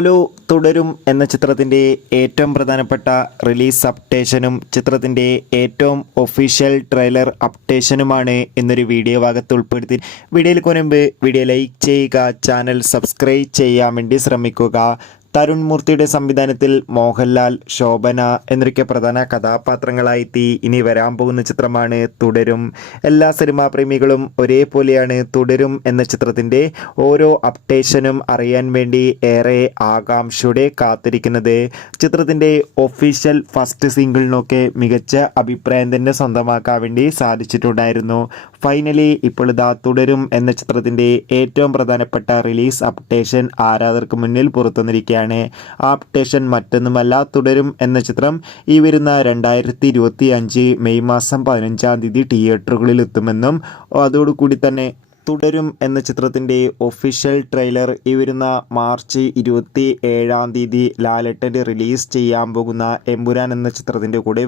Hello, തുടരും എന്ന ചിത്രത്തിൻ്റെ ഏറ്റവും പ്രധാനപ്പെട്ട റിലീസ് അപ്ഡേഷനും ചിത്രത്തിൻ്റെ ഏറ്റവും ഒഫീഷ്യൽ ട്രെയിലർ അപ്ഡേഷനുമാണ് എന്നൊരു വീഡിയോ ഭാഗത്ത് ഉൾപ്പെടുത്തി. വീഡിയോയിൽ മുൻപ് വീഡിയോ ലൈക്ക് ചെയ്യുക, ചാനൽ സബ്സ്ക്രൈബ് ചെയ്യാൻ വേണ്ടി ശ്രമിക്കുക. തരുൺ മൂർത്തിയുടെ സംവിധാനത്തിൽ മോഹൻലാൽ, ശോഭന എന്നൊക്കെ പ്രധാന കഥാപാത്രങ്ങളായെത്തി ഇനി വരാൻ പോകുന്ന ചിത്രമാണ് തുടരും. എല്ലാ സിനിമാ പ്രേമികളും ഒരേപോലെയാണ് തുടരും എന്ന ചിത്രത്തിൻ്റെ ഓരോ അപ്ഡേഷനും അറിയാൻ വേണ്ടി ഏറെ ആകാംക്ഷയോടെ കാത്തിരിക്കുന്നത്. ചിത്രത്തിൻ്റെ ഒഫീഷ്യൽ ഫസ്റ്റ് സിംഗിളിനൊക്കെ മികച്ച അഭിപ്രായം തന്നെ സ്വന്തമാക്കാൻ വേണ്ടി സാധിച്ചിട്ടുണ്ടായിരുന്നു. ഫൈനലി ഇപ്പോൾ ഇതാ തുടരും എന്ന ചിത്രത്തിൻ്റെ ഏറ്റവും പ്രധാനപ്പെട്ട റിലീസ് അപ്ഡേഷൻ ആരാധകർക്ക് മുന്നിൽ പുറത്തുവന്നിരിക്കുകയാണ്. ആ അപ്ഡേഷൻ മറ്റൊന്നുമല്ല, തുടരും എന്ന ചിത്രം ഈ വരുന്ന 2025 മെയ് മാസം 15-ാം തീയതി തിയേറ്ററുകളിൽ എത്തുമെന്നും അതോടുകൂടി തന്നെ തുടരും എന്ന ചിത്രത്തിൻ്റെ ഒഫീഷ്യൽ ട്രെയിലർ ഈ വരുന്ന മാർച്ച് 27-ാം തീയതി ലാലേട്ടൻ റിലീസ് ചെയ്യാൻ പോകുന്ന എമ്പുരാൻ എന്ന ചിത്രത്തിൻ്റെ കൂടെ